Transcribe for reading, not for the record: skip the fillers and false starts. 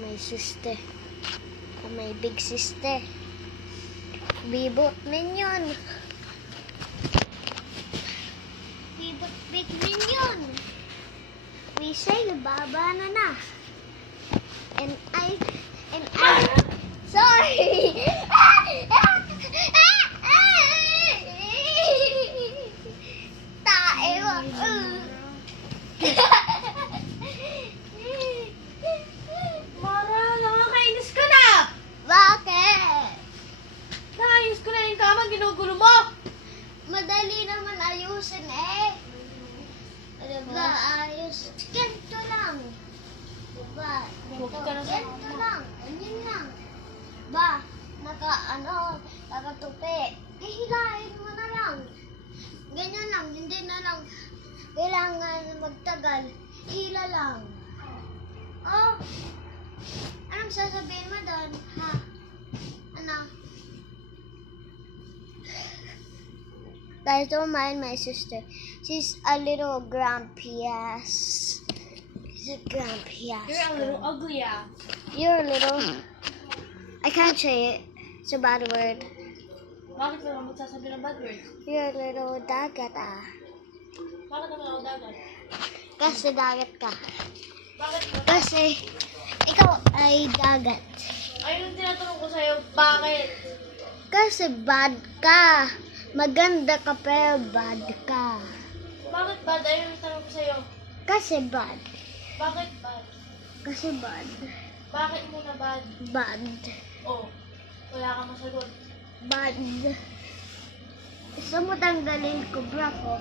my sister. My big sister. Bibot Minion. Bibot Big Minion. We say Baba na. And I sorry. Tae mo. Mara, nakakainis ka na! Bakit? Naayos ko na yung kama, ginugulo mo! Madali naman ayusin eh. Diba, ayos. Ganito lang. Diba? Huwag ka na sa Ganito lang. Ganyan lang. Ba, nakatupi. Hihilahin mo na lang. Ganyan lang. Hindi na lang kailangan magtagal. Hila lang. Oh. Anong sasabihin mo doon? Ha? Ano? Guys, don't mind my sister. She's a little grumpy ass. She's a grumpy ass. You're a little ugly, ah. You're a little. I can't say it. It's a bad word. Bakit ka naman magsasabi ng bad words? You're a little dagat ah. Bakit naman ako dagat? Kasi dagat ka. Bakit ka? Kasi ikaw ay dagat. Ayun yung tinatanong ko sa'yo, bakit? Kasi bad ka. Maganda ka pero bad ka. Bakit bad? Ayun yung tanong ko sa'yo. Kasi bad. Bakit bad? Kasi bad. Bakit mo na bad? Bad. Oh, wala kang masagot. Bad. Gusto mo tanggalin ko, bra ko?